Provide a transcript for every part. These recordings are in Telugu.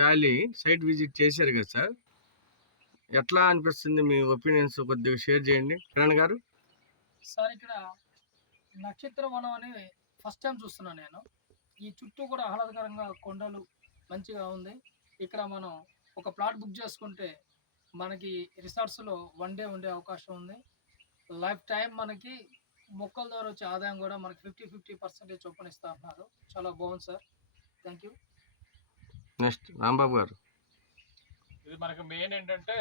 వ్యాలీ సైట్ విజిట్ చేశారు కదా సార్? ఎట్లా అనిపిస్తుంది మీ ఒపీనియన్స్ కొద్దిగా షేర్ చేయండి. కిరణ్ గారు? సార్ ఇక్కడ నక్షత్ర వనం అని ఫస్ట్ టైం చూస్తున్నాను నేను. ఈ చుట్టూ కూడా ఆహ్లాదకరంగా కొండలు మంచిగా ఉంది. ఇక్కడ మనం ఒక ప్లాట్ బుక్ చేసుకుంటే మనకి రిసార్ట్స్లో వన్ డే ఉండే అవకాశం ఉంది. లైఫ్ టైం మనకి మొక్కల ద్వారా వచ్చే ఆదాయం కూడా మనకి ఫిఫ్టీ ఫిఫ్టీ పర్సెంటేజ్ చొప్పున ఇస్తా ఉన్నారు చాలా బాగుంది sir. Thank you next Rambabu గారు. ఇది మనకు మెయిన్ ఏంటంటే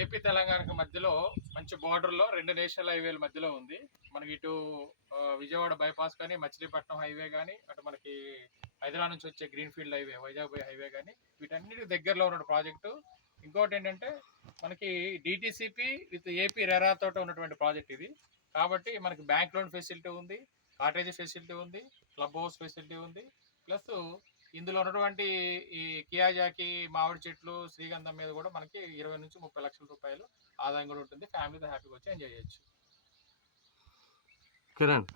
ఏపీ తెలంగాణకి మధ్యలో మంచి బోర్డర్లో రెండు నేషనల్ హైవేల మధ్యలో ఉంది. మనకి ఇటు విజయవాడ బైపాస్ కానీ మచిలీపట్నం హైవే కానీ అటు మనకి హైదరాబాద్ నుంచి వచ్చే green field highway Vizag by highway కానీ వీటన్నిటి దగ్గరలో ఉన్న ప్రాజెక్టు ఇంకోటి ఏంటంటే మనకి డిటిసిపి విత్ ఏపీ రెరా తోట ఉన్నటువంటి ప్రాజెక్ట్ ఇది. కాబట్టి మనకి బ్యాంక్ లోన్ ఫెసిలిటీ ఉంది కాటేజ్ ఫెసిలిటీ ఉంది క్లబ్ హౌస్ ఫెసిలిటీ ఉంది. ప్లస్ ఇందులో ఉన్నటువంటి ఈ కియాజాకి మామిడి చెట్లు శ్రీగంధం మీద కూడా మనకి ఇరవై నుంచి ముప్పై లక్షల రూపాయలు ఆదాయం కూడా ఉంటుంది. ఫ్యామిలీతో హ్యాపీగా వచ్చి ఎంజాయ్ చేయొచ్చు. కిరణ్.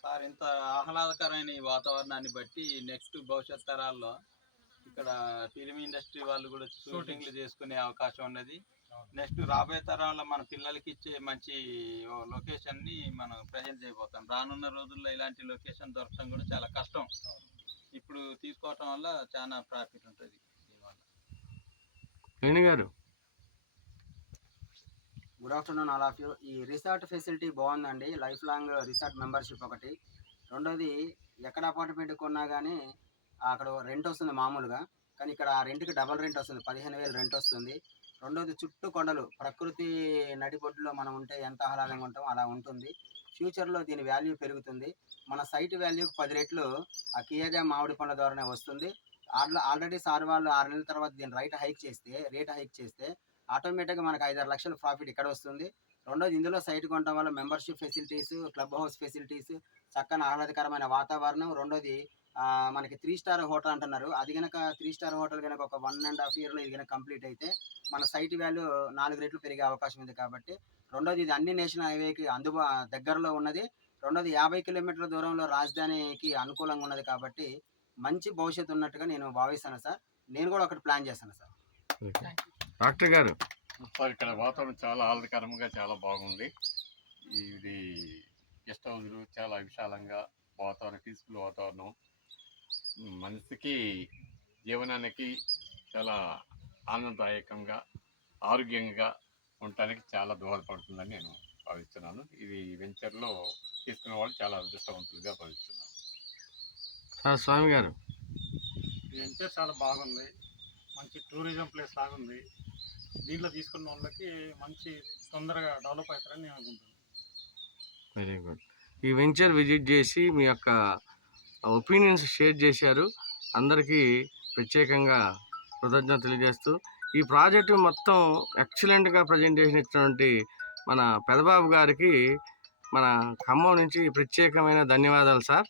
సార్ ఇంత ఆహ్లాదకరమైన ఈ వాతావరణాన్ని బట్టి నెక్స్ట్ భవిష్యత్ తరాల్లో ఇక్కడ ఫిలిం ఇండస్ట్రీ వాళ్ళు కూడా షూటింగ్లు చేసుకునే అవకాశం ఉన్నది. నెక్స్ట్ రాబోయే తరాల్లో మన పిల్లలకి ఇచ్చే మంచి లొకేషన్ని మనం ప్రజెంట్ చేయబోతాం. రానున్న రోజుల్లో ఇలాంటి లొకేషన్ దొరకడం కూడా చాలా కష్టం. ఇప్పుడు తీసుకోవటం వల్ల చాలా ప్రాఫిట్ ఉంటుంది దీనివల్ల. గారు. Good afternoon all of you. ఈ రిసార్ట్ ఫెసిలిటీ బాగుందండి. లైఫ్ లాంగ్ రిసార్ట్ మెంబర్షిప్ ఒకటి. రెండోది ఎక్కడ అపార్ట్మెంట్ కొన్నా కానీ అక్కడ రెంట్ వస్తుంది మామూలుగా. కానీ ఇక్కడ ఆ రెంట్కి డబల్ రెంట్ వస్తుంది. పదిహేను వేలు రెంట్ వస్తుంది. రెండోది చుట్టూ కొండలు. ప్రకృతి నడిబొడ్డులో మనం ఉంటే ఎంత ఆహ్లాదంగా ఉంటామో అలా ఉంటుంది. ఫ్యూచర్లో దీని వాల్యూ పెరుగుతుంది. మన సైట్ వాల్యూకి పది రెట్లు ఆ కియాజా మామిడి పండ్ల ద్వారానే వస్తుంది. ఆల్రె- ఆల్రెడీ సార్ వాళ్ళు ఆరు నెలల తర్వాత దీన్ని రైట్ హైక్ చేస్తే రేట్ హైక్ చేస్తే ఆటోమేటిక్గా మనకు ఐదారు లక్షల ప్రాఫిట్ ఇక్కడ వస్తుంది. రెండోది ఇందులో సైట్ కొనడం వల్ల membership facilities club house facilities చక్కని ఆహ్లాదకరమైన వాతావరణం. రెండోది మనకి త్రీ స్టార్ హోటల్ అంటున్నారు. అది కనుక త్రీ స్టార్ హోటల్ కనుక ఒక వన్ అండ్ హాఫ్ ఇయర్లో ఇది కనుక కంప్లీట్ అయితే మన సైట్ వాల్యూ నాలుగు రెట్లు పెరిగే అవకాశం ఉంది కాబట్టి. రెండోది ఇది అన్ని నేషనల్ హైవేకి అందుబా దగ్గరలో ఉన్నది. రెండోది యాభై కిలోమీటర్ల దూరంలో రాజధానికి అనుకూలంగా ఉన్నది కాబట్టి మంచి భవిష్యత్తు ఉన్నట్టుగా నేను భావిస్తాను సార్. నేను కూడా ఒకటి ప్లాన్ చేస్తాను సార్. థ్యాంక్ యూ డాక్టర్ గారు ఇక్కడ వాతావరణం చాలా ఆహ్లాదకరంగా చాలా బాగుంది. ఇది గెస్ట్ హౌస్లు చాలా విశాలంగా వాతావరణం పీస్ఫుల్ వాతావరణం. మనసుకి జీవనానికి చాలా ఆనందదాయకంగా ఆరోగ్యంగా ఉండటానికి చాలా దోహదపడుతుందని నేను భావిస్తున్నాను. ఇది వెంచర్లో తీసుకునే వాళ్ళు చాలా అదృష్టవంతులుగా భావిస్తున్నాను సార్ స్వామి గారు. ఈ వెంచర్ చాలా బాగుంది. మంచి టూరిజం ప్లేస్ లాగుంది దీంట్లో తీసుకున్న వాళ్ళకి మంచి తొందరగా డెవలప్ అవుతారని నేను అనుకుంటున్నాను. Very good. ఈ వెంచర్ విజిట్ చేసి మీ యొక్క ఒపీనియన్స్ షేర్ చేశారు. అందరికీ ప్రత్యేకంగా కృతజ్ఞత తెలియజేస్తూ ఈ ప్రాజెక్టు మొత్తం ఎక్సలెంట్గా ప్రజెంటేషన్ ఇచ్చినటువంటి మన పెదబాబు గారికి మన ఖమ్మం నుంచి ప్రత్యేకమైన ధన్యవాదాలు సార్.